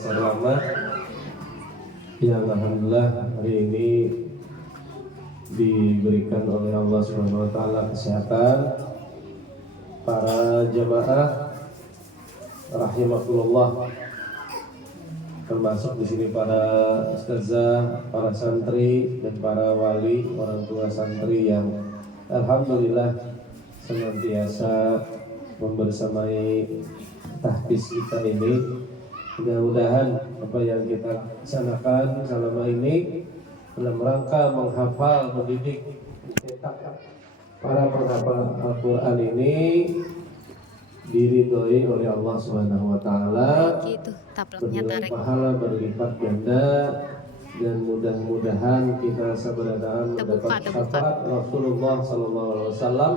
Selamat yang alhamdulillah hari ini diberikan oleh Allah Subhanahu wa taala kesehatan. Para jamaah rahimakumullah, termasuk di sini para ustazah, para santri dan para wali orang tua santri yang alhamdulillah senantiasa membersamai tahfiz kita ini. Mudah-mudahan apa yang kita laksanakan selama ini dalam rangka menghafal, mendidik, mencetak para penghafal Al-Quran ini diridhoi oleh Allah Subhanahu wa taala, bernilai pahala berlipat ganda, dan mudah-mudahan kita sebenarnya mendapat syafaat Rasulullah sallallahu alaihi wasallam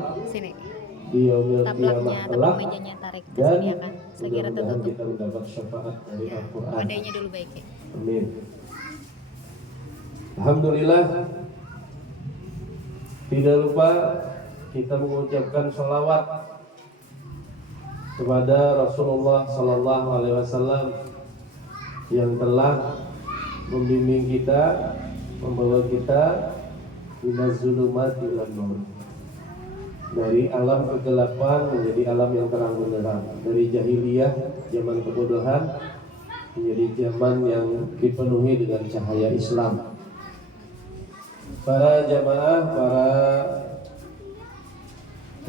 di yaumil qiyamah kelak, dan mudah-mudahan kita mendapat syafaat dari Al-Quran. Wadainya dulu baik ya. Amin. Alhamdulillah, tidak lupa kita mengucapkan sholawat kepada Rasulullah Sallallahu Alaihi Wasallam yang telah membimbing kita, membawa kita minaz zulumati ilan nur, dari alam kegelapan menjadi alam yang terang benderang, dari jahiliyah, zaman kebodohan, menjadi zaman yang dipenuhi dengan cahaya Islam. Para jamaah, para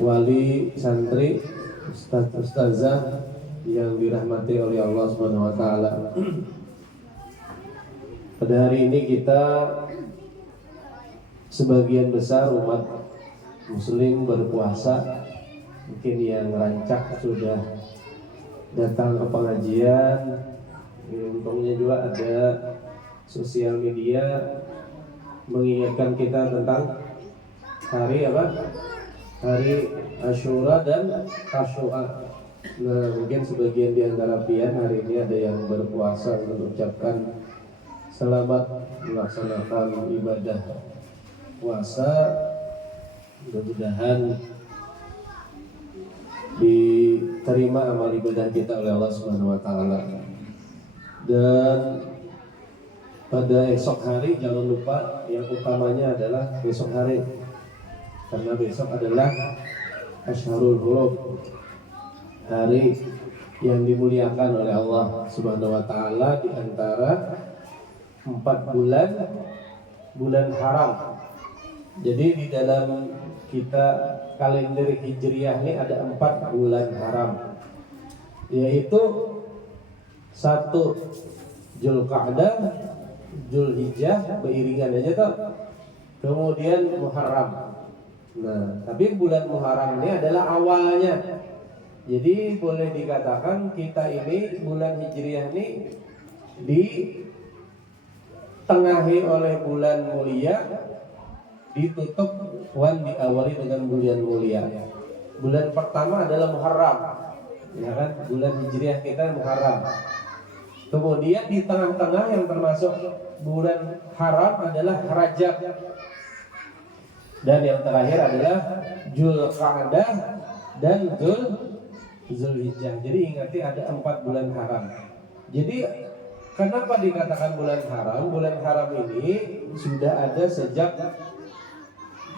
wali santri, ustaz-ustazah yang dirahmati oleh Allah Subhanahu wa taala. Pada hari ini kita sebagian besar umat muslim berpuasa. Mungkin yang rancak sudah datang ke pengajian. Untungnya juga ada sosial media mengingatkan kita tentang hari apa? Hari Asyura dan Tasyu'a. Nah, mungkin sebagian di antara pian hari ini ada yang berpuasa untuk mengucapkan selamat melaksanakan ibadah puasa. Mudah-mudahan diterima amal ibadah kita oleh Allah Subhanahu wa taala. Dan pada esok hari jangan lupa, yang utamanya adalah besok hari, karena besok adalah Asyharul Hurum, hari yang dimuliakan oleh Allah Subhanahu wa taala di antara 4 bulan haram. Jadi di dalam kita kalender Hijriah ini ada 4 bulan haram, yaitu 1 Zulqa'dah, Zulhijjah beriringan aja toh, kemudian Muharram. Nah, tapi bulan Muharram ini adalah awalnya. Jadi boleh dikatakan kita ini bulan Hijriah ini ditengahi oleh bulan mulia, ditutup diawali dengan bulan mulia. Bulan pertama adalah Muharram, ya kan? Bulan Hijriah kita Muharram. Kemudian di tengah-tengah yang termasuk bulan haram adalah Rajab, dan yang terakhir adalah Zulqa'dah dan Zulhijjah. Jadi ingati ada 4 bulan haram. Jadi kenapa dikatakan bulan haram? Bulan haram ini sudah ada sejak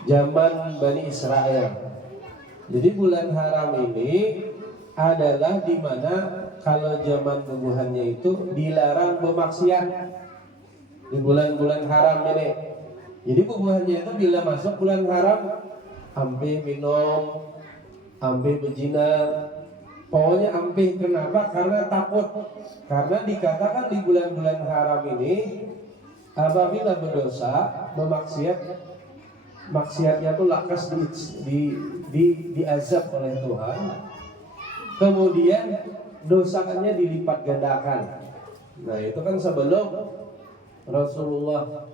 zaman Bani Israel. Jadi bulan haram ini adalah di mana kalau zaman nubuhannya itu dilarang bermaksiat di bulan-bulan haram ini. Jadi nubuhannya itu bila masuk bulan haram, ampe minum, ampe berzina, pokoknya ampe. Kenapa? Karena takut. Karena dikatakan di bulan-bulan haram ini apabila berdosa, bermaksiat, maksiatnya itu lakas diazab oleh Tuhan, kemudian dosanya dilipat gandakan. Nah, itu kan sebelum Rasulullah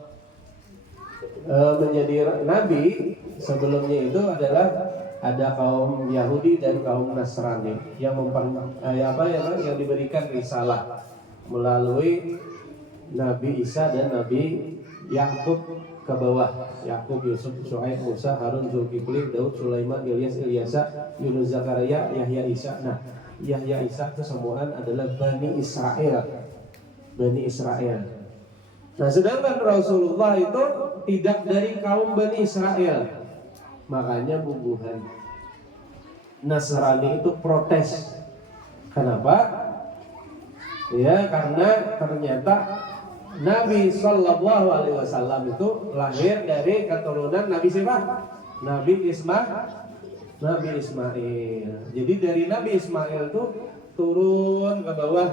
menjadi nabi. Sebelumnya itu adalah ada kaum Yahudi dan kaum Nasrani yang yang diberikan risalah melalui Nabi Isa dan Nabi Yakub ke bawah. Yakub, Yusuf, Syuaib, Musa, Harun, Zulkifli, Daud, Sulaiman, Ilyas, Ilyasa, Yunus, Zakaria, Yahya, Isa. Nah, Yahya, Isa itu semuanya adalah Bani Israel. Bani Israel. Nah, sedangkan Rasulullah itu tidak dari kaum Bani Israel. Makanya bubuhan Nasrani itu protes. Kenapa? Ya, karena ternyata Nabi Shallallahu Alaihi Wasallam itu lahir dari keturunan Nabi siapa? Nabi Ismail. Jadi dari Nabi Ismail itu turun ke bawah,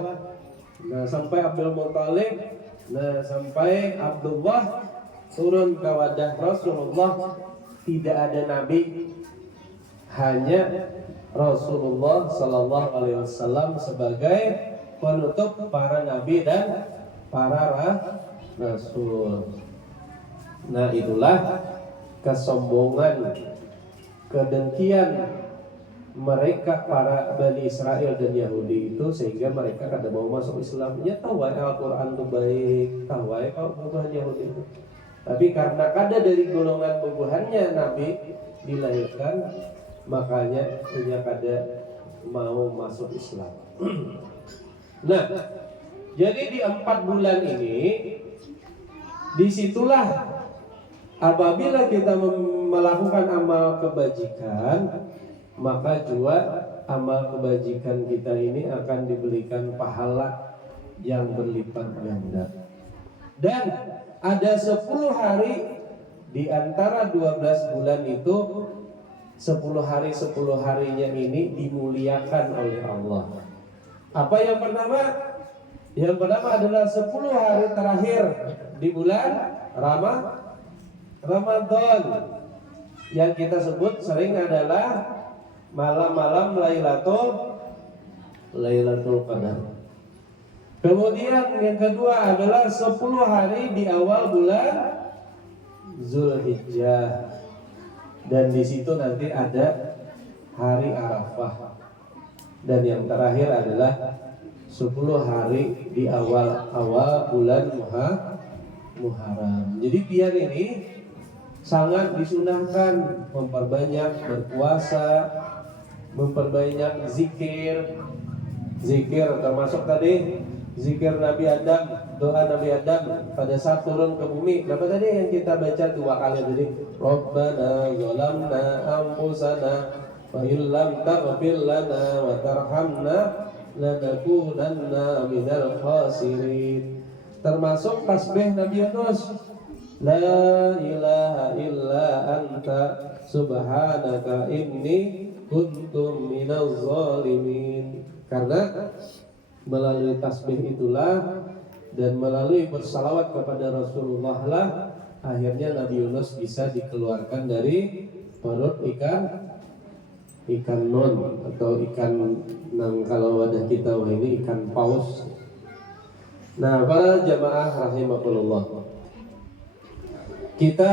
nah sampai Abdul Muthalib, nah sampai Abdullah, turun ke wadah Rasulullah. Tidak ada Nabi, hanya Rasulullah Shallallahu Alaihi Wasallam sebagai penutup para nabi dan para rasul. Nah, itulah kesombongan, kedengkian mereka para Bani Israel dan Yahudi itu, sehingga mereka kada mau masuk Islam. Ya tahu Al-Quran itu baik, tahu kalau bubuhan Yahudi itu. Tapi karena kada dari golongan bubuhannya Nabi dilahirkan, makanya dia kada mau masuk Islam. Nah, jadi di 4 bulan ini, disitulah apabila kita melakukan amal kebajikan, maka juga amal kebajikan kita ini akan diberikan pahala yang berlipat ganda. Dan ada 10 hari di antara 12 bulan itu, 10 hari 10 harinya ini dimuliakan oleh Allah. Apa yang pertama? Yang pertama adalah 10 hari terakhir di bulan Ramadan, yang kita sebut sering adalah malam-malam Lailatul Qadar. Kemudian yang kedua adalah 10 hari di awal bulan Zulhijjah, dan di situ nanti ada hari Arafah. Dan yang terakhir adalah 10 hari di awal bulan Muharram. Jadi biar ini sangat disunahkan memperbanyak berpuasa, memperbanyak zikir termasuk tadi zikir Nabi Adam, doa Nabi Adam pada saat turun ke bumi. Berapa tadi yang kita baca 2 kali tadi? Rabbana zalamna anfusana wa illam taghfir lana wa tarhamna lanakunanna minal khasirin. Termasuk tasbih Nabi Yunus, la ilaha illa anta subhanaka inni kuntum minaz zalimin. Karena melalui tasbih itulah dan melalui bersalawat kepada Rasulullah lah akhirnya Nabi Yunus bisa dikeluarkan dari perut ikan nun atau ikan nang, kalau wadah kita wah ini ikan paus. Nah, para jamaah rahimakumullah, kita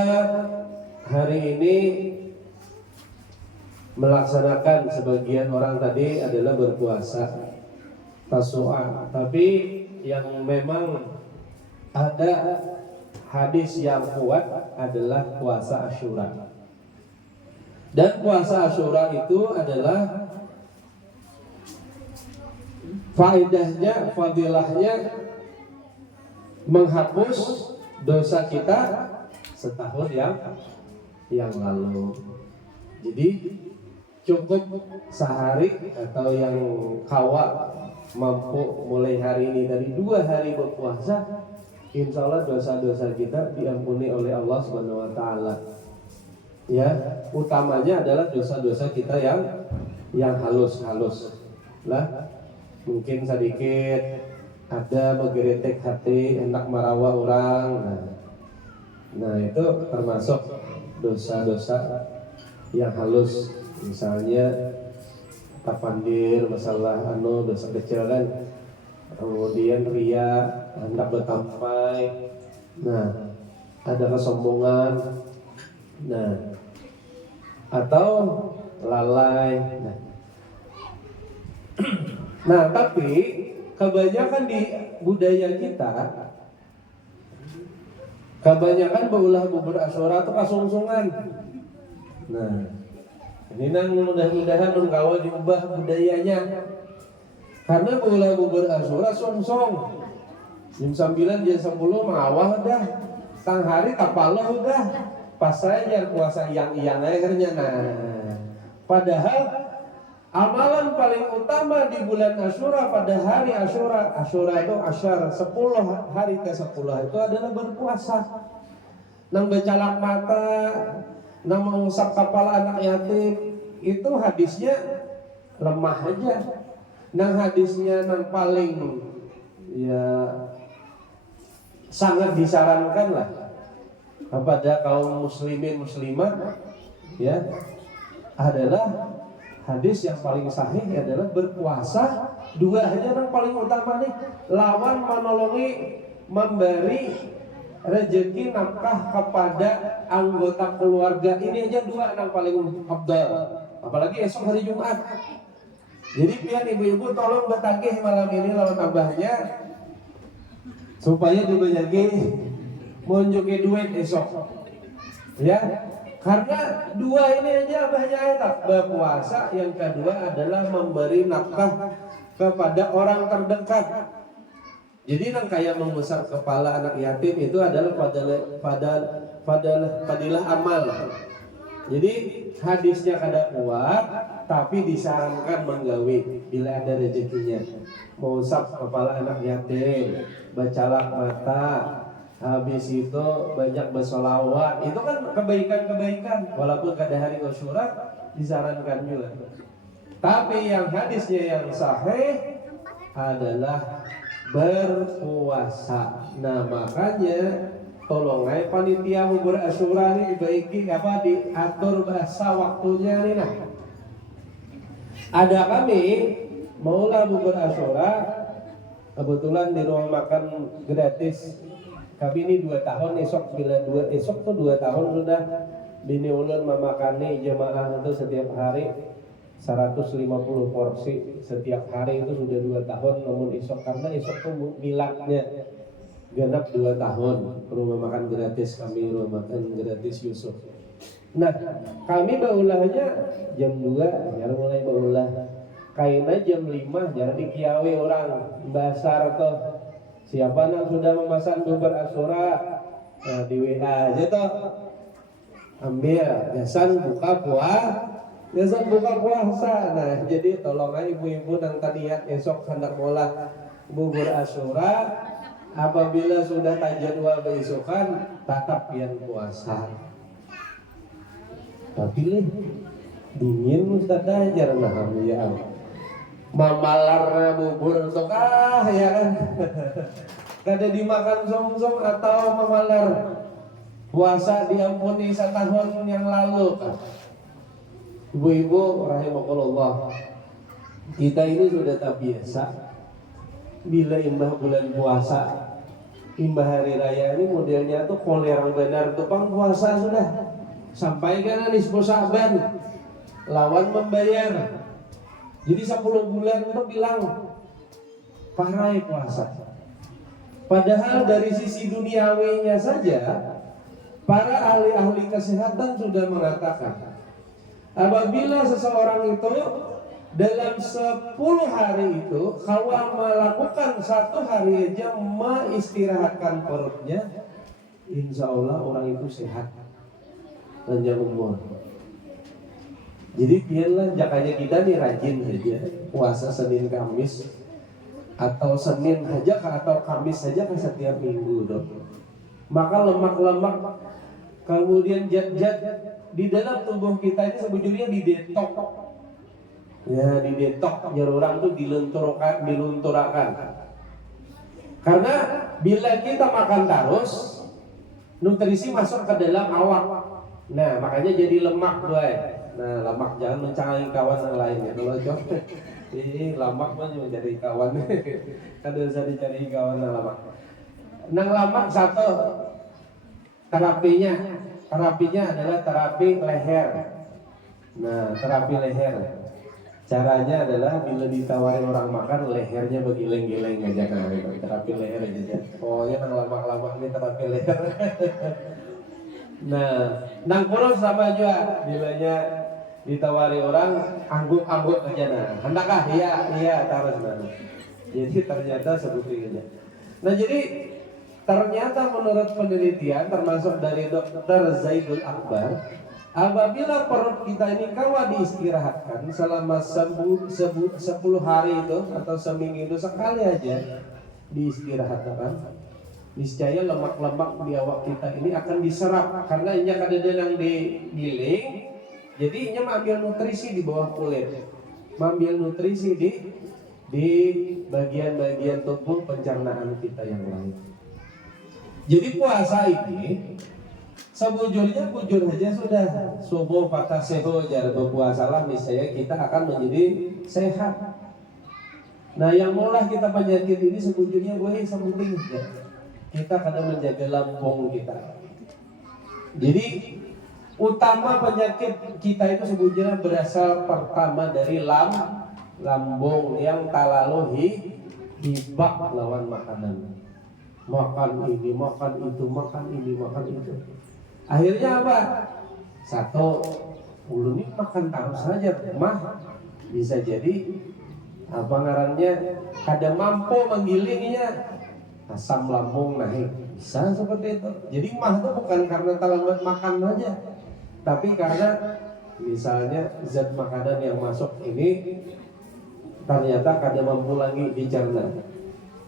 hari ini melaksanakan, sebagian orang tadi adalah berpuasa Tasu'a, tapi yang memang ada hadis yang kuat adalah puasa Asyura. Dan puasa Asyura itu adalah faedahnya, fadilahnya menghapus dosa kita setahun yang lalu. Jadi cukup sehari, atau yang kawa mampu mulai hari ini dari 2 hari berpuasa, insya Allah dosa-dosa kita diampuni oleh Allah Subhanahu Wa Taala. Ya, utamanya adalah dosa-dosa kita yang halus-halus lah. Mungkin sedikit ada menggeretek hati, hendak marawa orang. Nah itu termasuk dosa-dosa yang halus. Misalnya tapandir, masalah dosa kecil kan. Kemudian ria, hendak bertampai. Nah, ada kesombongan. Nah, atau lalai. Nah, tapi kebanyakan di budaya kita, kebanyakan berulah bubur Asyura itu kasungsungan. Nah, ini nang mudah-mudahan kawa diubah budayanya. Karena berulah bubur Asyura sungsong. Jam 9 jam 10 mengawal dah. Sang hari kapal udah. Pas saya nyar puasa yang akhirnya. Nah, padahal amalan paling utama di bulan Asyura pada hari Asyura itu Asyar 10 hari ke-10 itu adalah berpuasa. Nang becalak mata, nang mengusap kepala anak yatim, itu hadisnya lemah aja. Nang hadisnya nang paling ya sangat disarankan lah kepada kaum muslimin muslimat ya adalah hadis yang paling sahih adalah berpuasa. Dua aja yang paling utama nih, lawan menolongi memberi rezeki nafkah kepada anggota keluarga. Ini aja dua yang paling afdal, apalagi esok hari Jumat. Jadi pian ibu-ibu tolong bertagih malam ini lawan abahnya supaya dibanyaki munjuki duit esok ya, karena dua ini aja abahnya enak berpuasa. Yang kedua adalah memberi nafkah kepada orang terdekat. Jadi yang kayak membesar kepala anak yatim itu adalah fadilah amal. Jadi hadisnya kada kuat, tapi disarankan menggawi bila ada rezekinya. Mengusap kepala anak yatim, bercalak mata, habis itu banyak bersolawat. Itu kan kebaikan-kebaikan. Walaupun kada hari Asyura disarankan juga. Tapi yang hadisnya yang sahih adalah berpuasa. Nah makanya tolong panitia bubur Asyura ini dibaiki diatur bahasa waktunya nih nah. Ada kami maulah bubur Asyura kebetulan di ruang makan gratis. Kami ini 2 tahun esok tuh 2 tahun sudah bini ulun memakani jemaah itu setiap hari 150 porsi setiap hari itu sudah 2 tahun. Namun esok karena esok tuh miladnya genap 2 tahun rumah makan gratis kami, rumah makan gratis Yusuf. Nah kami baulahnya jam 2 jarang mulai baulah kainnya jam 5 jarang dikiawi orang basar tuh siapa yang sudah memesan bubur Asyura nah, di WA aja tuh ambil gasan buka puasa. Nah jadi tolong aja ibu-ibu yang tadi ya esok hendak molah bubur Asyura, apabila sudah tajadwal besokan tetap pian puasa. Tapi nih dingin Ustaz ajar nah ya mamalar bubur untuk ya kan kada dimakan som-som atau mamalar puasa diampuni 1 tahun yang lalu. Ibu-ibu rahimakumullah, kita ini sudah tak biasa bila imbah bulan puasa, imbah hari raya ini modelnya tuh kolerang benar tupang puasa sudah sampai kan nisfu Sa'ban lawan membayar. Jadi 10 bulan itu bilang parai puasa. Padahal dari sisi duniawinya saja para ahli-ahli kesehatan sudah mengatakan apabila seseorang itu dalam 10 hari itu kalau melakukan 1 hari aja mengistirahatkan perutnya, insya Allah orang itu sehat panjang umur. Jadi biarlah jakanya kita nih rajin saja puasa Senin Kamis atau Senin aja atau Kamis saja kan setiap minggu dong. Maka lemak-lemak kemudian zat-zat di dalam tubuh kita ini sebetulnya didetok. Ya didetok, jar orang tuh dilunturakan. Karena bila kita makan terus, nutrisi masuk ke dalam awak. Nah makanya jadi lemak doy. Nah lemak jangan mencari kawan yang lainnya. Kalau coba ini lemak mah mencari kawan. Kada usah dicari kawan yang lemak. Nang lemak satu terapinya adalah terapi leher. Nah terapi leher caranya adalah bila ditawari orang makan lehernya begiling-giling aja kan, terapi leher aja. Pokoknya nang lemak-lemak ini terapi leher. Nah nang kurus sama juga bilanya ditawari orang angguk-angguk aja nah. Hendakkah? Iya terus nah. Jadi ternyata sebetulnya Nah jadi ternyata menurut penelitian termasuk dari Dr. Zaidul Akbar, apabila perut kita ini kalau diistirahatkan selama 10 hari itu atau seminggu itu sekali aja diistirahatkan, niscaya lemak-lemak di awak kita ini akan diserap karena ini ada yang digiling, jadi ini mengambil nutrisi di bawah kulit, mengambil nutrisi di bagian-bagian tubuh pencernaan kita yang lain. Jadi puasa ini sebujurnya bujur aja sudah subuh patah seho jar berpuasalah niscaya kita akan menjadi sehat. Nah yang mulai kita penyakit ini sebujurnya gue sebutin ya. Kita kadang menjaga lambung kita. Jadi utama penyakit kita itu sebujurnya berasal pertama dari lambung yang talalu hibak lawan makanan. Makan ini, makan itu, makan ini, makan itu. Akhirnya apa? Satu, ulun ini makan terus saja, mah bisa jadi apa ngarannya kada mampu menggilinginya, asam lambung naik, bisa seperti itu. Jadi mah itu bukan karena terlambat makan aja, tapi karena misalnya zat makanan yang masuk ini ternyata kada mampu lagi dicerna.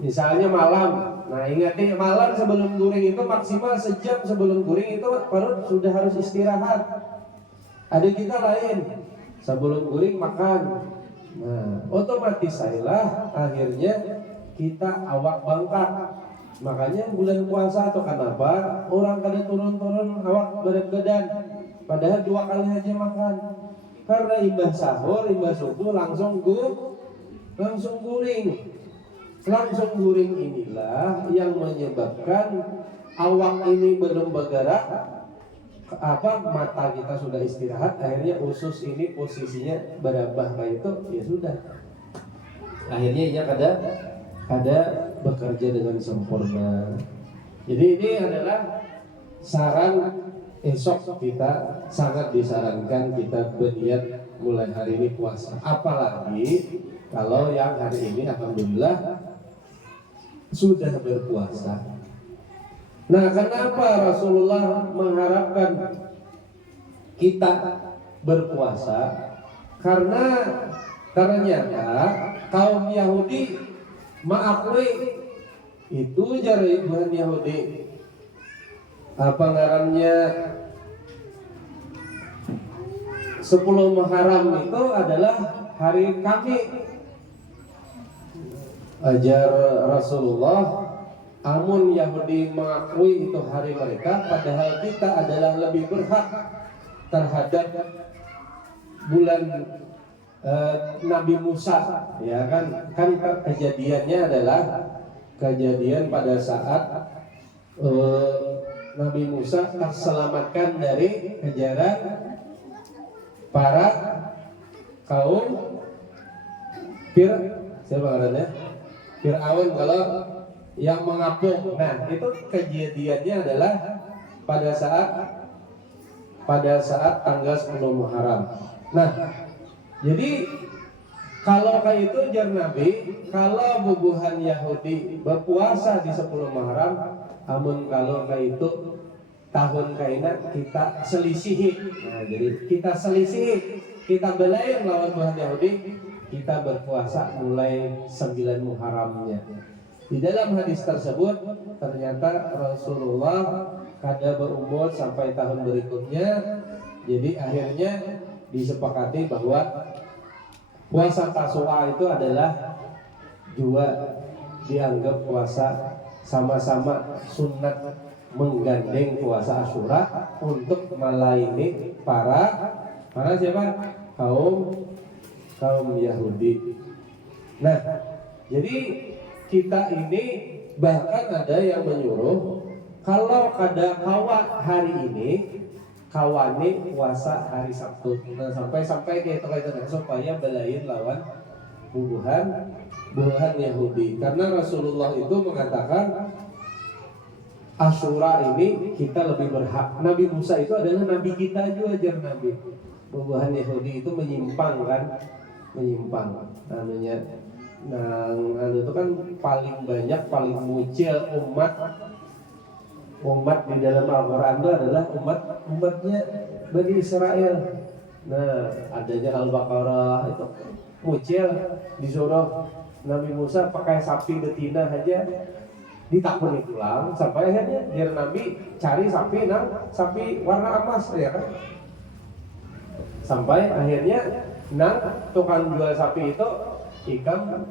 Misalnya malam, nah ingat nih malam sebelum guring itu maksimal sejam sebelum guring itu perut sudah harus istirahat. Ada kita lain sebelum guring makan, nah otomatis sajalah akhirnya kita awak bangkak. Makanya bulan puasa atau kenapa orang kada turun-turun awak berat badan, padahal 2 kali aja makan. Karena imbah sahur, imbah subuh langsung guring. Langsung guring inilah yang menyebabkan awak ini belum bergerak, mata kita sudah istirahat, akhirnya usus ini posisinya berubah kayak itu, ya sudah. Akhirnya ia kada bekerja dengan sempurna. Jadi ini adalah saran esok kita sangat disarankan kita berniat mulai hari ini puasa. Apalagi kalau yang hari ini alhamdulillah sudah berpuasa. Nah, kenapa Rasulullah mengharapkan kita berpuasa? Karena ternyata kaum Yahudi mengakui itu jari Tuhan Yahudi apa ngarannya 10 Muharram itu adalah hari kami. Ajar Rasulullah, amun Yahudi mengakui itu hari mereka, padahal kita adalah lebih berhak terhadap bulan Nabi Musa, ya kan? Kan kejadiannya adalah kejadian pada saat Nabi Musa terselamatkan dari kejaran para kaum siapa namanya? Fir'aun kalau yang mengapung. Nah itu kejadiannya adalah pada saat tanggal 10 Muharram. Nah jadi kalau kayak itu jar Nabi, kalau bubuhan Yahudi berpuasa di 10 Muharram, amun kalau kayak itu tahun kaina kita selisihi. Nah jadi kita selisihi, kita belain lawan buhan Yahudi, kita berpuasa mulai 9 Muharramnya. Di dalam hadis tersebut ternyata Rasulullah kada berumur sampai tahun berikutnya. Jadi akhirnya disepakati bahwa puasa Tasu'a itu adalah juga dianggap puasa sama-sama sunat menggandeng puasa Asyura untuk melayani para siapa? Kaum Yahudi. Nah, jadi kita ini bahkan ada yang menyuruh kalau kada kawa hari ini kawani puasa hari Sabtu. Nah, sampai kayak itu supaya belain lawan bubuhan Yahudi. Karena Rasulullah itu mengatakan Asyura ini kita lebih berhak. Nabi Musa itu adalah nabi kita juga, ajar nabi. Bubuhan Yahudi itu menyimpang namanya Nah, itu kan paling banyak, paling muncul umat di dalam Al-Quran itu adalah umatnya Bani Israel. Nah, adanya Al-Baqarah itu muncul disuruh Nabi Musa pakai sapi betina aja ditakuni pulang sampai akhirnya biar Nabi cari sapi warna emas ya kan. Sampai akhirnya tukang jual sapi itu Ikam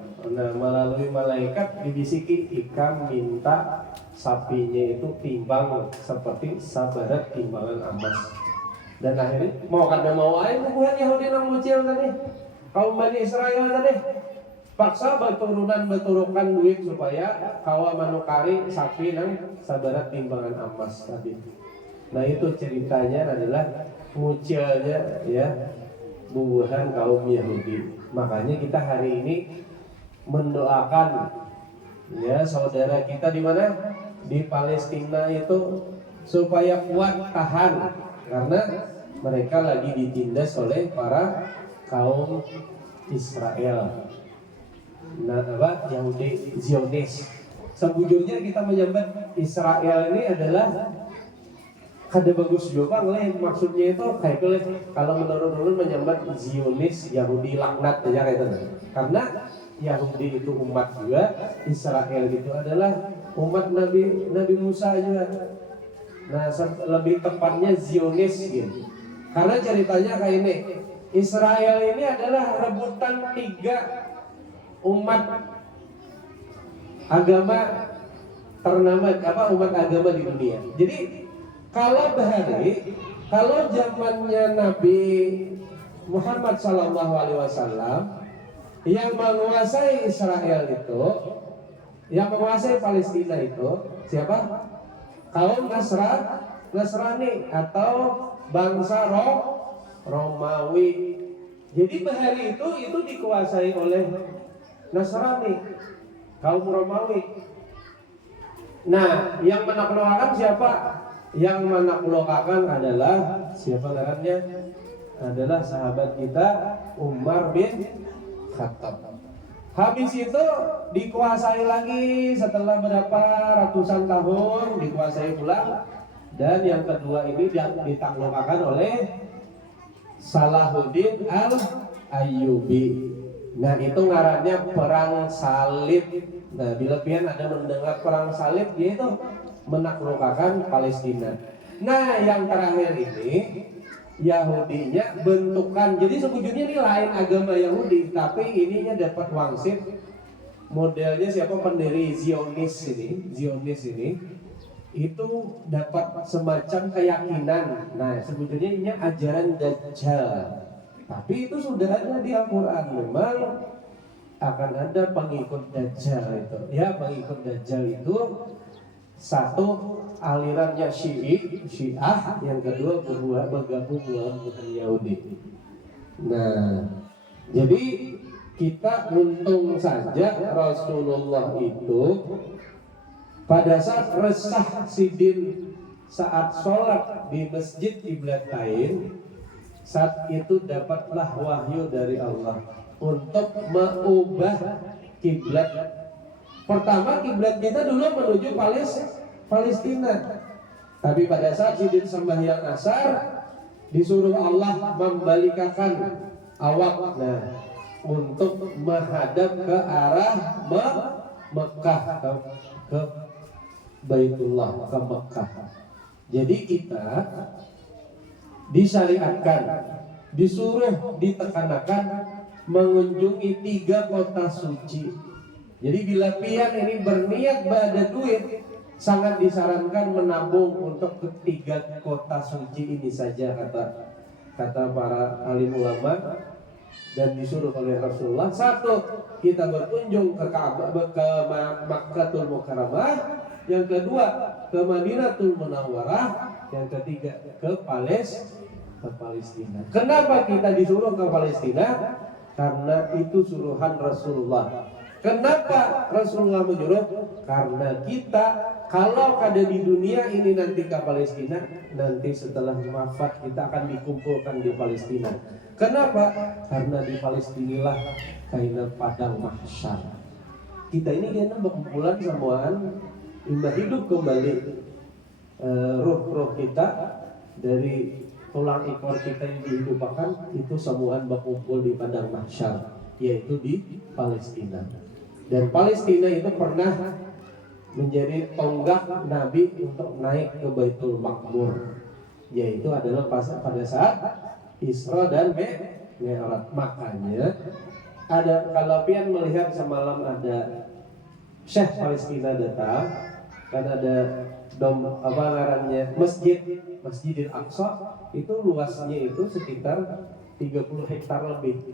melalui malaikat dibisiki, Ikam minta sapinya itu timbang seperti sabarat timbangan emas. Dan akhirnya mau aja hubungan Yahudi nang mucil tadi, kaum Bani Israel tadi paksa beturukan duit supaya kawa manukari sapi nang sabarat timbangan emas tadi. Nah itu ceritanya adalah mucilnya ya bubuhan kaum Yahudi. Makanya kita hari ini mendoakan ya saudara kita di mana di Palestina itu supaya kuat tahan karena mereka lagi ditindas oleh para kaum Israel. Nah, Yahudi Zionis. Sebujurnya kita menyebut Israel ini adalah kada bagus juga maksudnya itu kayak kalau menurut menyambat Zionis Yahudi laknat aja kayak itu. Karena Yahudi itu umat juga, Israel itu adalah umat Nabi Musa juga. Nah, lebih tepatnya Zionis gitu. Karena ceritanya kayak ini, Israel ini adalah rebutan 3 umat agama ternama umat agama di dunia. Jadi kalau zamannya Nabi Muhammad SAW yang menguasai Israel itu, yang menguasai Palestina itu siapa? Kaum Nasrani atau bangsa Romawi. Jadi bahari itu dikuasai oleh Nasrani, kaum Romawi. Nah, yang menaklukkan siapa? Yang menaklukkan adalah siapa namanya? Adalah sahabat kita Umar bin Khattab. Habis itu dikuasai lagi setelah berapa ratusan tahun dikuasai pula. Dan yang kedua ini ditaklukkan oleh Salahuddin Al-Ayyubi. Nah itu ngarannya perang salib. Nah bila pian ada mendengar perang salib yaitu menaklukkan Palestina. Nah yang terakhir ini Yahudinya bentukan. Jadi sebetulnya ini lain agama Yahudi, tapi ininya dapat wangsit. Modelnya siapa pendiri Zionis ini itu dapat semacam keyakinan. Nah sebetulnya ini ajaran Dajjal. Tapi itu sudah ada di Al-Quran. Memang akan ada pengikut Dajjal itu. Ya pengikut Dajjal itu satu alirannya Syiah, yang kedua bergabung dengan Yahudi. Nah, jadi kita untung saja Rasulullah itu pada saat resah sidin saat sholat di masjid Qiblatain, saat itu dapatlah wahyu dari Allah untuk mengubah kiblat. Pertama kiblat kita dulu menuju Palestina. Tapi pada saat sidin sembahyang asar disuruh Allah membalikkan awak untuk menghadap ke arah Mekah ke Baitullah, ke Mekah. Jadi kita disyariatkan, disuruh ditekankan mengunjungi 3 kota suci. Jadi bila pian ini berniat pada duit, sangat disarankan menabung untuk ke 3 kota suci ini saja kata para alim ulama dan disuruh oleh Rasulullah. 1, kita berkunjung ke Ka'bah, ke Makkatul Mukarramah. Yang kedua, ke Madinatul Munawwarah. Yang ketiga, ke Palestina. Kenapa kita disuruh ke Palestina? Karena itu suruhan Rasulullah. Kenapa Rasulullah menyuruh? Karena kita kalau ada di dunia ini nanti ke Palestina, nanti setelah wafat kita akan dikumpulkan di Palestina. Kenapa? Karena di Palestina lah kaina padang mahsyar. Kita ini kayaknya berkumpulan semuaan imbah hidup kembali ruh-ruh kita dari tulang ekor kita yang dihidupkan itu semuaan berkumpul di padang mahsyar, yaitu di Palestina. Dan Palestina itu pernah menjadi tonggak Nabi untuk naik ke Baitul Maqmur, yaitu adalah pada saat Isra dan Mi'raj. Makanya ada kalau pian melihat semalam ada Syekh Palestina datang, kan ada dom apa ngarannya Masjidil Aqsa, itu luasnya itu sekitar 30 hektar lebih.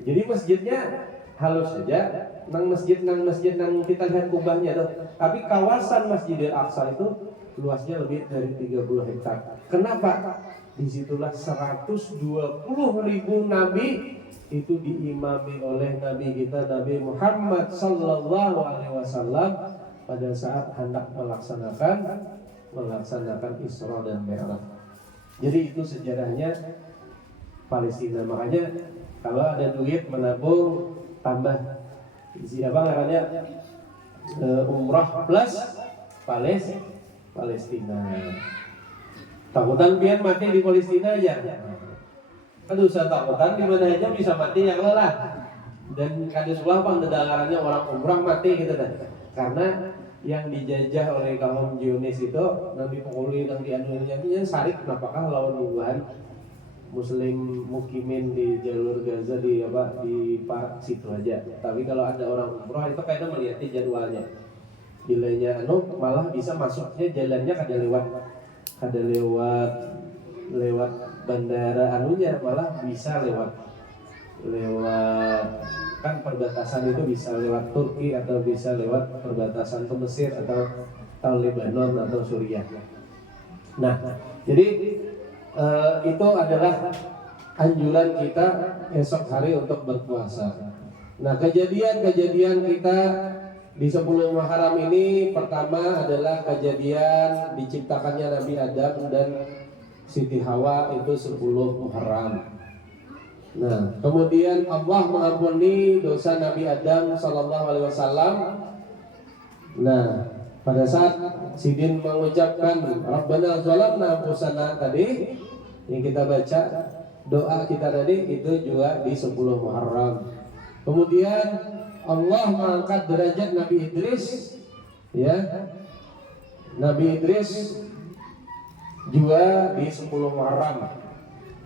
Jadi masjidnya halus saja, nang masjid nang kita lihat kubahnya tuh. Tapi kawasan Masjidil Aqsa itu luasnya lebih dari 30 hektar. Kenapa? Disitulah 120.000 nabi itu diimami oleh Nabi kita Nabi Muhammad sallallahu alaihi wasallam pada saat hendak melaksanakan Isra dan Mi'raj. Jadi itu sejarahnya Palestina. Makanya kalau ada duit menabung tambah siapa namanya umrah plus Palestina. Takutan pian mati di Palestina aja. Aduh, saya takutan di mana aja bisa mati yang lelah. Dan kadang sulah pangdadalannya orang umrah mati gitu kan. Karena yang dijajah oleh kaum Zionis itu nanti pukuli nang dianunya yang sarik apakah lawan Tuhan Muslim mukimin di jalur Gaza di park situ aja. Tapi kalau ada orang umroh itu kayaknya melihat jadwalnya. Bilanya malah bisa masuknya jalannya kada lewat bandara anunya, malah bisa lewat kan perbatasan itu bisa lewat Turki atau bisa lewat perbatasan ke Mesir atau Lebanon atau Suriah. Nah, jadi itu adalah anjuran kita esok hari untuk berpuasa. Nah, kejadian-kejadian kita di 10 Muharram ini pertama adalah kejadian diciptakannya Nabi Adam dan Siti Hawa itu 10 Muharram. Nah, kemudian Allah mengampuni dosa Nabi Adam sallallahu alaihi wasallam. Nah, pada saat Sidin mengucapkan Rabbana zalamna anfusana tadi yang kita baca doa kita tadi itu juga di 10 Muharram. Kemudian Allah mengangkat derajat Nabi Idris, ya. Nabi Idris juga di 10 Muharram.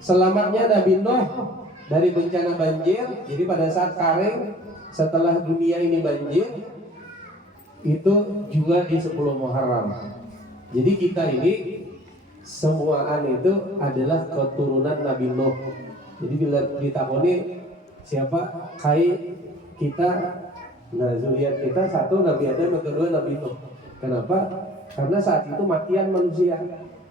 Selamatnya Nabi Nuh dari bencana banjir. Jadi pada saat kering setelah dunia ini banjir itu juga di 10 Muharram. Jadi kita ini semuaan itu adalah keturunan Nabi Nuh. Jadi bila ditakoni siapa kai kita, nah zuriat kita satu Nabi Adam, yang kedua Nabi Nuh. Kenapa? Karena saat itu matian manusia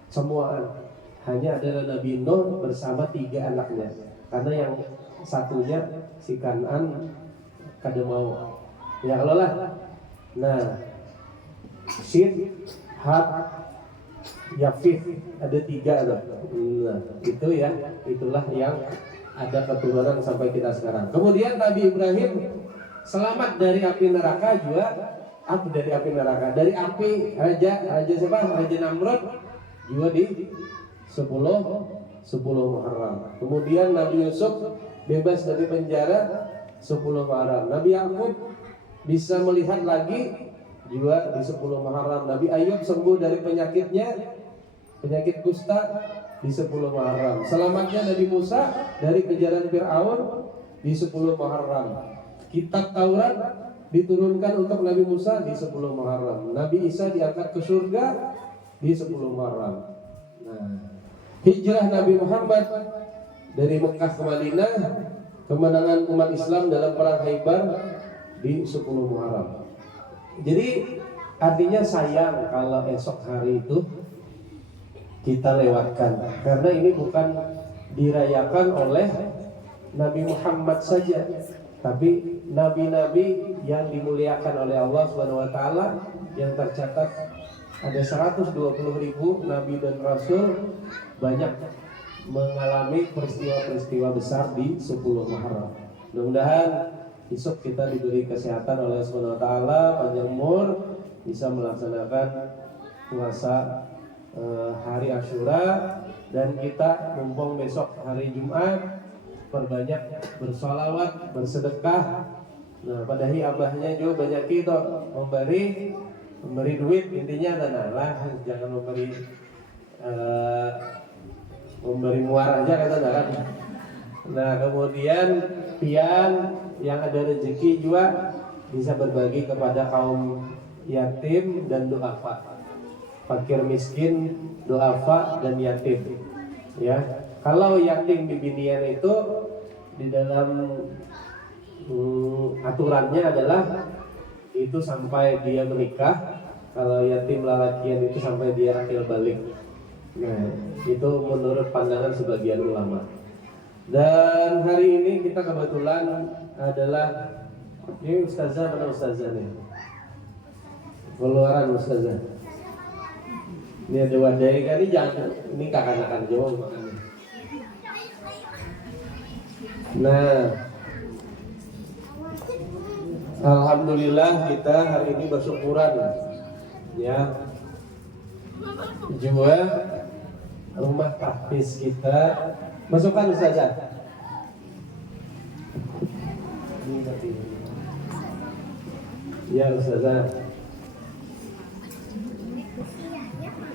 semuaan. Hanya adalah Nabi Nuh bersama 3 anaknya. Karena yang satunya si Kanan kada mau. Ya kalau lah. Nah, Sid, Had, Yafith ada 3 loh. Nah, itu ya, itulah yang ada keturunan sampai kita sekarang. Kemudian Nabi Ibrahim selamat dari api neraka juga. Dari api neraka, dari api raja siapa? Raja Namrud juga di 10 Muharram. Kemudian Nabi Yusuf bebas dari penjara 10 Muharram. Nabi Yakub bisa melihat lagi juga di 10 Muharram. Nabi Ayub sembuh dari penyakitnya, penyakit kusta di 10 Muharram. Selamatnya Nabi Musa dari kejaran Fir'aun di 10 Muharram. Kitab Taurat diturunkan untuk Nabi Musa di 10 Muharram. Nabi Isa diangkat ke surga di 10 Muharram. Nah, hijrah Nabi Muhammad dari Mekah ke Madinah, kemenangan umat Islam dalam perang Khaybar di 10 Muharram. Jadi artinya sayang kalau esok hari itu kita lewatkan, karena ini bukan dirayakan oleh Nabi Muhammad saja, tapi nabi-nabi yang dimuliakan oleh Allah Subhanahu wa taala, yang tercatat ada 120.000 nabi dan rasul, banyak mengalami peristiwa-peristiwa besar di 10 Muharram. Mudah-mudahan besok kita diberi kesehatan oleh Allah Subhanahu wa taala, panjang umur, bisa melaksanakan puasa hari Asyura, dan kita mumpung besok hari Jumat perbanyak bersolawat, bersedekah. Nah, pada abahnya juga banyak kita memberi duit, intinya lah, jangan memberi muar aja kata kan. Nah, kemudian pian yang ada rezeki juga bisa berbagi kepada kaum yatim dan duafa, fakir miskin, duafa dan yatim. Ya, kalau yatim bibinian itu di dalam aturannya adalah itu sampai dia menikah. Kalau yatim lalakian itu sampai dia akil balik. Nah, itu menurut pandangan sebagian ulama. Dan hari ini kita kebetulan adalah, ini ustazah mana ustazah nih? Keluaran ustazah. Ini ada wajahnya kan, ini jangan, ini kakak-kakak jauh makanya. Nah, alhamdulillah kita hari ini bersyukuran ya, juga rumah tahfiz kita masukkan ustazah. Ini berarti. Ya ustazah.